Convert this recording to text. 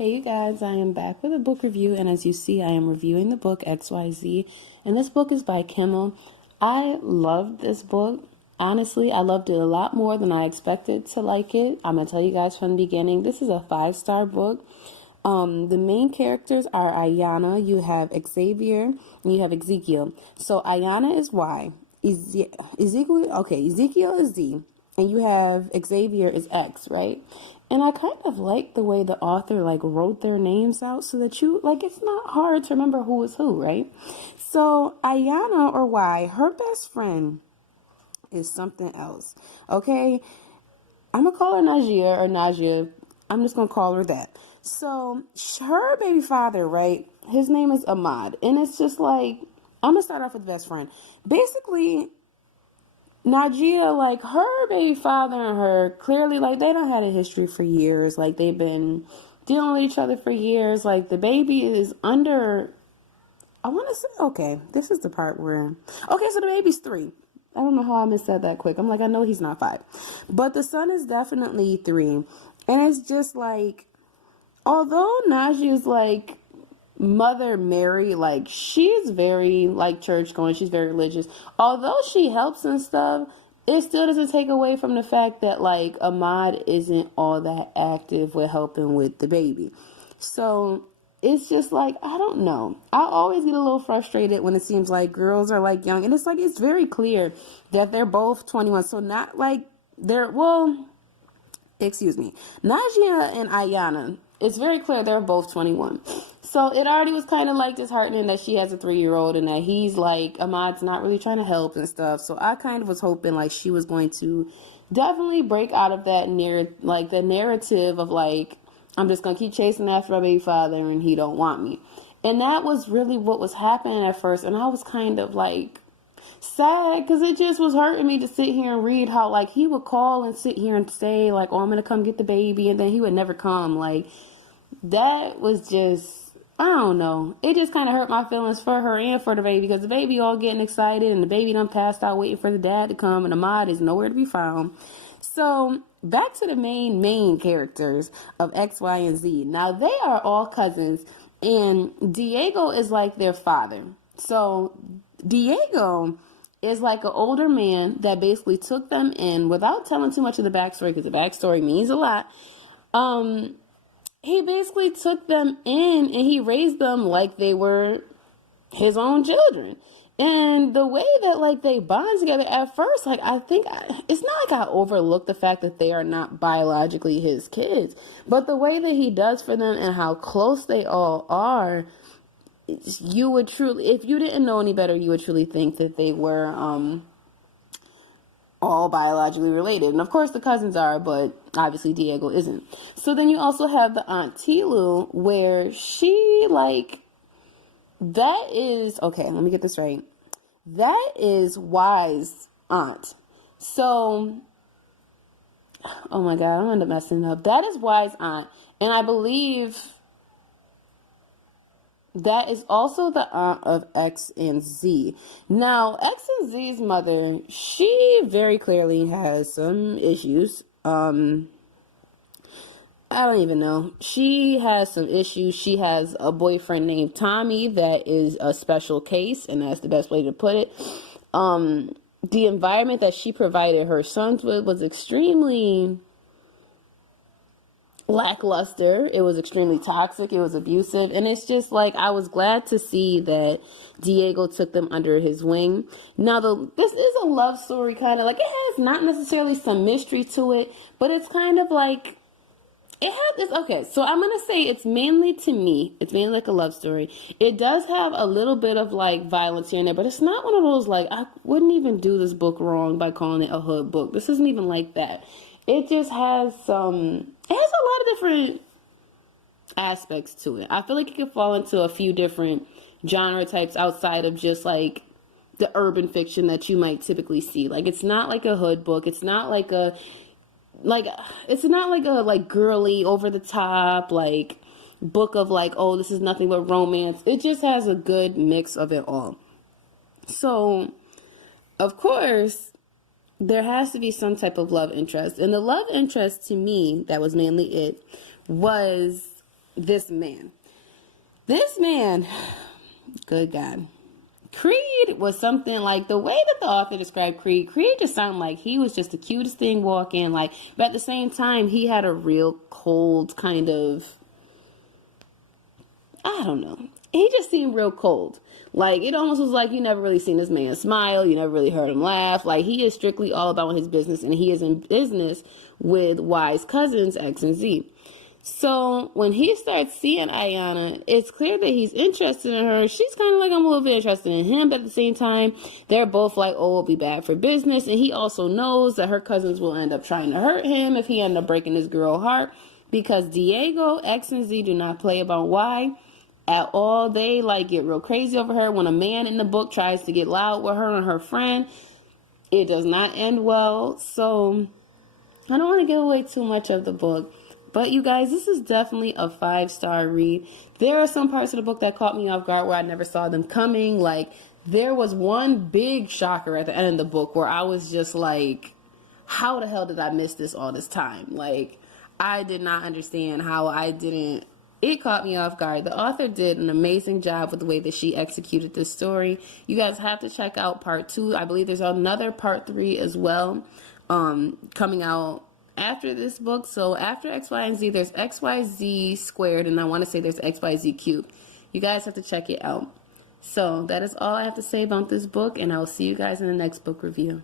Hey you guys, I am back with a book review, and as you see, I am reviewing the book XYZ, and this book is by Kimmel. I loved this book. Honestly, I loved it a lot more than I expected to like it. I'm going to tell you guys from the beginning, this is a 5-star book. The main characters are Ayana, you have Xavier, and you have Ezekiel. So Ayana is Y, Ezekiel is Z, and you have Xavier is X, right? And I kind of like the way the author wrote their names out so that it's not hard to remember who is who, right? So Ayana, or Y, her best friend is something else. Okay, I'm gonna call her Najia or Najia. I'm just gonna call her that. So her baby father, right? His name is Ahmad, and it's just I'm gonna start off with best friend. Basically, Najia, her baby father and her, clearly, they don't have a history for years. They've been dealing with each other for years. The baby is under, I want to say, okay, this is the part where, okay, so the baby's 3. I don't know how I missaid that quick. I know he's not 5. But the son is definitely 3. And it's just although Najia's Mother Mary, she is very church going, she's very religious. Although she helps and stuff, it still doesn't take away from the fact that Ahmad isn't all that active with helping with the baby. So it's just I don't know. I always get a little frustrated when it seems like girls are young, and it's very clear that they're both 21. So not excuse me, Najia and Ayana, it's very clear they're both 21. So it already was kind of disheartening that she has a 3-year-old and that he's Ahmad's not really trying to help and stuff. So I kind of was hoping she was going to definitely break out of that the narrative of I'm just going to keep chasing after my baby father and he don't want me. And that was really what was happening at first. And I was kind of sad because it just was hurting me to sit here and read how he would call and sit here and say oh, I'm going to come get the baby, and then he would never come. That was just, I don't know. It just kind of hurt my feelings for her and for the baby, because the baby all getting excited and the baby done passed out waiting for the dad to come, and Ahmad is nowhere to be found. So back to the main characters of X, Y, and Z. Now they are all cousins, and Diego is their father. So Diego is an older man that basically took them in without telling too much of the backstory, because the backstory means a lot. He basically took them in and he raised them like they were his own children. And the way that they bond together at first, I think it's not I overlooked the fact that they are not biologically his kids, but the way that he does for them and how close they all are, you would truly, if you didn't know any better, you would truly think that they were all biologically related. And of course the cousins are, but obviously Diego isn't. So then you also have the Aunt Tilu, where she that is, okay, let me get this right. That is Y's aunt. So, oh my God, I'm gonna end up messing up. That is Y's aunt. And I believe that is also the aunt of X and Z. Now, X and Z's mother, she very clearly has some issues. I don't even know. She has some issues. She has a boyfriend named Tommy that is a special case, and that's the best way to put it. The environment that she provided her sons with was extremely lackluster. It was extremely toxic. It was abusive. And it's just I was glad to see that Diego took them under his wing. Now, this is a love story, kind of it has not necessarily some mystery to it, but it's kind of it has this. Okay, so I'm going to say it's mainly, to me, it's mainly a love story. It does have a little bit of violence here and there, but it's not one of those I wouldn't even do this book wrong by calling it a hood book. This isn't even like that. It just has it has a lot of different aspects to it. I feel it could fall into a few different genre types outside of just the urban fiction that you might typically see. It's not a hood book. It's not it's not a girly, over the top book of oh, this is nothing but romance. It just has a good mix of it all. So of course there has to be some type of love interest. And the love interest, to me, that was mainly it, was this man. This man, good God. Creed was something like, the way that the author described Creed just sounded like he was just the cutest thing walking, like, but at the same time, he had a real cold kind of, I don't know. He just seemed real cold. Like, it almost was like you never really seen this man smile. You never really heard him laugh. Like, he is strictly all about his business, and he is in business with Y's cousins, X and Z. So when he starts seeing Ayana, it's clear that he's interested in her. She's kind of like, I'm a little bit interested in him, but at the same time, they're both like, oh, it'll be bad for business. And he also knows that her cousins will end up trying to hurt him if he end up breaking this girl's heart, because Diego, X, and Z do not play about Y at all. They like get real crazy over her. When a man in the book tries to get loud with her and her friend, it does not end well. So I don't want to give away too much of the book. But you guys, this is definitely a 5-star read. There are some parts of the book that caught me off guard where I never saw them coming. Like, there was one big shocker at the end of the book where I was just like, how the hell did I miss this all this time? Like, I did not understand how I didn't. It caught me off guard. The author did an amazing job with the way that she executed this story. You guys have to check out part 2. I believe there's another part 3 as well coming out after this book. So after X, Y, and Z, there's XYZ squared, and I want to say there's XYZ cubed. You guys have to check it out. So that is all I have to say about this book, and I will see you guys in the next book review.